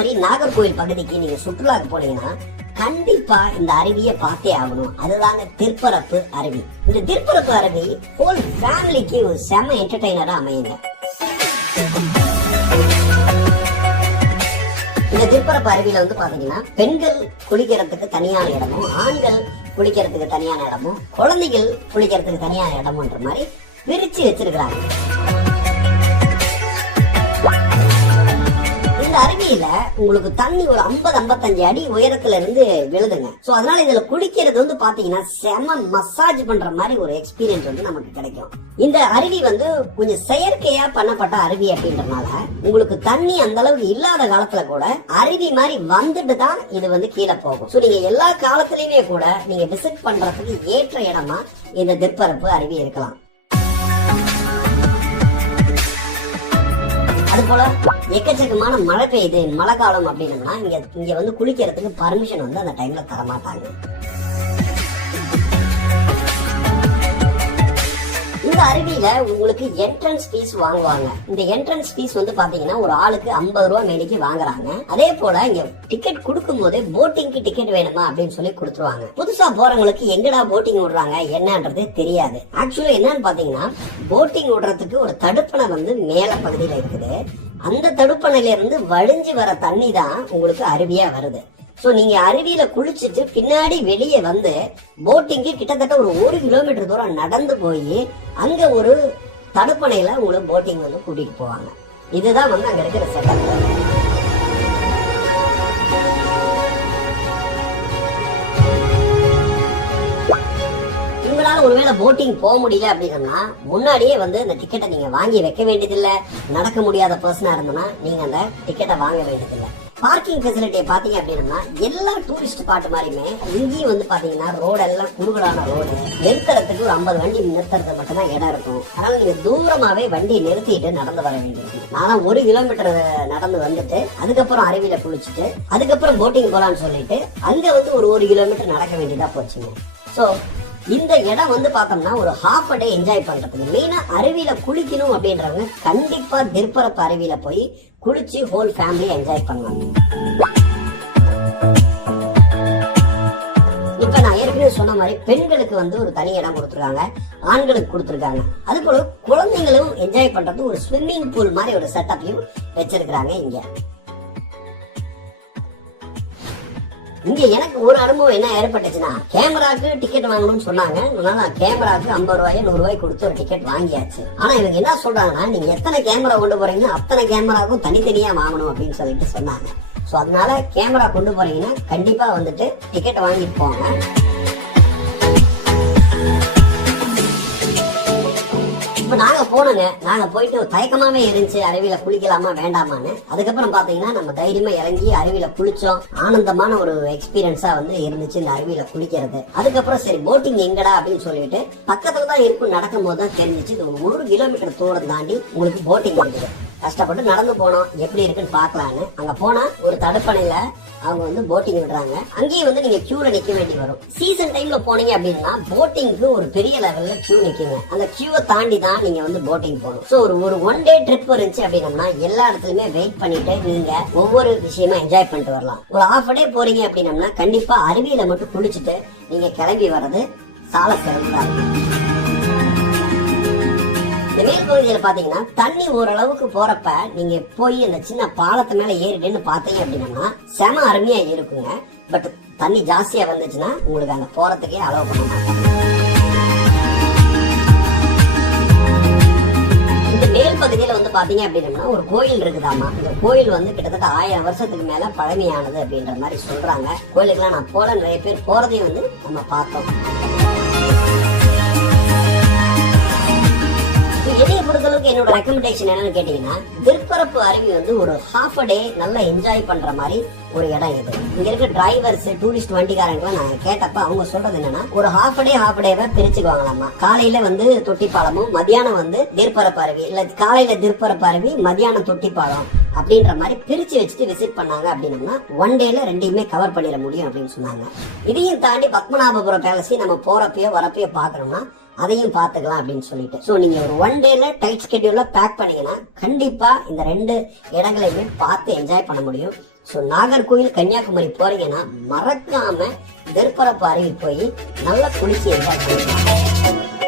மாதிரி நாகர்கோவில் பகுதிக்கு நீங்க சுற்றுலாக்கு போனீங்கன்னா கண்டிப்பா இந்த அருவியை பார்த்தே ஆகணும். அதுதாங்க திருப்பரப்பு அருவி. இந்த திருப்பரப்பு அருவி ஹோல் ஃபேமிலிக்கு ஒரு செம என்டர்டைனரா அமையுங்க. இந்த திருப்பரப்பு அருவியில வந்து பாத்தீங்கன்னா பெண்கள் குளிக்கிறதுக்கு தனியான இடமும் ஆண்கள் குளிக்கிறதுக்கு தனியான இடமும் குழந்தைகள் குளிக்கிறதுக்கு தனியான இடமுன்ற மாதிரி பிரிச்சு வச்சிருக்கிறாங்க. இந்த உங்களுக்கு தண்ணி ஒரு 50 55 அடி உயரத்துல இருந்து விழுதுங்க. சோ அதனால இதுல குடிக்கிறது வந்து பாத்தீங்கன்னா செம மசாஜ் பண்ற மாதிரி ஒரு எக்ஸ்பீரியன்ஸ் வந்து நமக்கு கிடைக்கும். இந்த அருவி வந்து கொஞ்சம் செயற்கையா பண்ணப்பட்ட அருவி அப்படின்றனால உங்களுக்கு தண்ணி அந்த அளவுக்கு இல்லாத காலத்துல கூட அருவி மாதிரி வந்துட்டு தான் இது வந்து கீழே போகும். சோ நீங்க எல்லா காலத்திலயுமே கூட நீங்க விசிட் பண்றதுக்கு ஏற்ற இடமா இந்த திற்பரப்பு அருவி இருக்கலாம். அது போல எக்கச்சக்கமான மழை பெய்யுது மழை காலம் அப்படின்னம்னா இங்க இங்க வந்து குளிக்கிறதுக்கு பர்மிஷன் வந்து அந்த டைம்ல தர மாட்டாங்க இந்த அருவியில உங்களுக்கு என்ட்ரன்ஸ் ஃபீஸ் வாங்குவாங்க. இந்த என்ட்ரன்ஸ் ஃபீஸ் வந்து பாத்தீங்கன்னா ஒரு ஆளுக்கு ஐம்பது ரூபா மேடைக்கு வாங்குறாங்க. அதே போல இங்க டிக்கெட் கொடுக்கும் போது போட்டிங்க்கு டிக்கெட் வேணுமா அப்படின்னு சொல்லி கொடுத்துருவாங்க. புதுசா போறவங்களுக்கு எங்கடா போட்டிங் விடுறாங்க என்னன்றது தெரியாது. ஆக்சுவலா என்னன்னு பாத்தீங்கன்னா போட்டிங் விடுறதுக்கு ஒரு தடுப்பணை வந்து மேல பகுதியில இருக்குது. அந்த தடுப்பணையில இருந்து வழிஞ்சு வர தண்ணி தான் உங்களுக்கு அருவியா வருது. சோ நீங்க அருவியில குளிச்சுட்டு பின்னாடி வெளியே வந்து போட்டிங்கு கிட்டத்தட்ட ஒரு ஒரு கிலோமீட்டர் தூரம் நடந்து போய் அங்க ஒரு தடுப்பணையில உங்களை போட்டிங் வந்து கூட்டிட்டு போவாங்க. இதுதான் வந்து அங்க இருக்கிற செட்டப் உங்களால ஒருவேளை போட்டிங் போக முடியல அப்படின்னா முன்னாடியே வந்து அந்த டிக்கெட்டை நீங்க வாங்கி வைக்க வேண்டியதில்லை. நடக்க முடியாத பர்சனா இருந்தோம்னா நீங்க அந்த டிக்கெட்டை வாங்க வேண்டியதில்லை. பார்க்கிங் ஃபெசிலிட்டியை பார்த்தீங்க அப்படின்னா எல்லா டூரிஸ்ட் பாட்டு மாதிரியுமே இங்கேயும் வந்து பாத்தீங்கன்னா ரோடு எல்லாம் குறுகலான ரோடு நிறுத்துறதுக்கு ஒரு ஐம்பது வண்டி நிறுத்துறது மட்டும்தான் இடம் இருக்கும். அதனால நீங்க தூரமாவே வண்டியை நிறுத்திட்டு நடந்து வர வேண்டியிருக்கும் நான் ஒரு கிலோமீட்டர் நடந்து வந்துட்டு அதுக்கப்புறம் அருவியில குளிச்சுட்டு அதுக்கப்புறம் போட்டிங் போகலான்னு சொல்லிட்டு அங்க வந்து ஒரு ஒரு கிலோமீட்டர் நடக்க வேண்டியதா போச்சுங்க. ஸோ இந்த இடம் வந்து பார்த்தோம்னா ஒரு ஹாஃப் டே என்ஜாய் பண்றதுக்கு. மெயினா அருவியில குளிக்கணும் அப்படின்றவங்க கண்டிப்பா திருப்பரப்பு அருவியில போய் குளிச்சு ஹோல் ஃபேமிலி என்ஜாய் பண்ணலாம் இப்ப நான் ஏற்கனவே சொன்ன மாதிரி பெண்களுக்கு வந்து ஒரு தனி இடம் கொடுத்துருக்காங்க ஆண்களுக்கு கொடுத்துருக்காங்க. அது போல குழந்தைங்களும் என்ஜாய் பண்றது ஒரு ஸ்விம்மிங் பூல் மாதிரி ஒரு செட்டப்பையும் வச்சிருக்கிறாங்க இங்க. இங்க எனக்கு ஒரு அனுபவம் என்ன ஏற்பட்டுச்சுன்னா கேமராக்கு டிக்கெட் வாங்கணும்னு சொன்னாங்க. அதனால நான் கேமராக்கு ஐம்பது ரூபாய் நூறு ரூபாய் கொடுத்து ஒரு டிக்கெட் வாங்கியாச்சு. ஆனா இவங்க என்ன சொல்றாங்கன்னா நீங்க எத்தனை கேமரா கொண்டு போறீங்கன்னா அத்தனை கேமராவுக்கும் தனித்தனியா வாங்கணும் அப்படின்னு சொல்லிட்டு சொன்னாங்க. சோ அதனால கேமரா கொண்டு போறீங்கன்னா கண்டிப்பா வந்துட்டு டிக்கெட் வாங்கிட்டு போங்க. போனோங்க நாங்க போயிட்டு தயக்கமாவே இருந்துச்சு அருவியில குளிக்கலாமா வேண்டாமான்னு. அதுக்கப்புறம் பாத்தீங்கன்னா நம்ம தைரியமா இறங்கி அருவியில குளிச்சோம். ஆனந்தமான ஒரு எக்ஸ்பீரியன்ஸா வந்து இருந்துச்சு இந்த அருவியில குளிக்கிறது. அதுக்கப்புறம் சரி போட்டிங் எங்கடா அப்படின்னு சொல்லிட்டு பக்கத்துல தான் இருக்கும் நடக்கும் போது தான் தெரிஞ்சிச்சு. இது ஒரு கிலோமீட்டர் தூரம் தாண்டி உங்களுக்கு போட்டிங் இருக்குது. கஷ்டப்பட்டு நடந்து போனோம். எப்படி இருக்குன்னு பாக்கலான்னு அங்க போனா ஒரு தடுப்பணையில அவங்க வந்து போட்டிங் விடுறாங்க. அங்கேயும் வந்து நீங்க கியூல நிக்க வேண்டி வரும். சீசன் டைம்ல போனீங்க அப்படின்னா போட்டிங்க்கு ஒரு பெரிய லெவல்ல கியூ நிக்குங்க. அந்த கியூவை தாண்டி தான் நீங்க வந்து போட்டிங் போகணும். ஸோ ஒரு ஒரு ஒன் டே ட்ரிப் இருந்துச்சு அப்படின்னா எல்லா இடத்துலயுமே வெயிட் பண்ணிட்டு நீங்க ஒவ்வொரு விஷயமா என்ஜாய் பண்ணிட்டு வரலாம். ஒரு ஹாஃப் டே போறீங்க அப்படின்னம்னா கண்டிப்பா அருவியில மட்டும் குளிச்சுட்டு நீங்க கிளம்பி வர்றது சால சிறந்ததா இருக்கும் மேல் பாத்தீங்கன்னா தண்ணி ஓரளவுக்கு போறப்ப நீங்க போய் அந்த சின்ன பாலத்து மேல ஏறிட்டுன்னு பாத்தீங்க அப்படின்னா செம அருமையா இருக்குங்க. பட் தண்ணி ஜாஸ்தியா வந்துச்சுன்னா உங்களுக்கு அங்க போறதுக்கே அலோவ் பண்ண மாட்டாங்க. இந்த மேல் பகுதியில வந்து பாத்தீங்க அப்படின்னா ஒரு கோயில் இருக்குதாமா இந்த கோயில் வந்து கிட்டத்தட்ட ஆயிரம் வருஷத்துக்கு மேல பழமையானது அப்படின்ற மாதிரி சொல்றாங்க. கோயிலுக்குலாம் நான் போல நிறைய பேர் போறதையும் வந்து நம்ம பார்த்தோம். என்னைய பொறுத்தளவுக்கு என்னோட ரெக்கமெண்டேஷன் என்னன்னு கேட்டீங்கன்னா விற்பரப்பு அருவி வந்து ஒரு ஹாஃப் டே நல்லா என்ஜாய் பண்ற மாதிரி ஒரு இடம் இது. இங்க இருக்க டிரைவர்ஸ் டூரிஸ்ட் வண்டிக்காரங்க நான் கேட்டப்ப அவங்க சொல்றது என்னன்னா ஒரு ஹாஃப் டே ஹாஃப் டேவா பிரிச்சுக்குவாங்களாமா காலையில வந்து தொட்டிப்பாலமும் மதியானம் வந்து திருப்பரப்பு அருவி. இல்ல காலையில திருப்பரப்பு அருவி மதியானம் தொட்டிப்பாலம் அப்படின்ற மாதிரி பிரிச்சு வச்சுட்டு விசிட் பண்ணாங்க அப்படின்னம்னா ஒன் டேல ரெண்டையுமே கவர் பண்ணிட முடியும் அப்படின்னு சொன்னாங்க. இதையும் தாண்டி பத்மநாபபுரம் பேலஸையும் நம்ம போறப்பயோ வரப்பயோ பாக்குறோம்னா அதையும் பார்த்துக்கலாம் அப்படின்னு சொல்லிட்டு. ஸோ நீங்கள் ஒரு ஒன் டேல டைட் ஸ்கெடியூல்ல பேக் பண்ணீங்கன்னா கண்டிப்பாக இந்த ரெண்டு இடங்களையுமே பார்த்து என்ஜாய் பண்ண முடியும். ஸோ நாகர்கோவில் கன்னியாகுமரி போறீங்கன்னா மறக்காம திருப்பரப்பு அருவி போய் நல்லா குளிச்சு என்ஜாய் பண்ணுவாங்க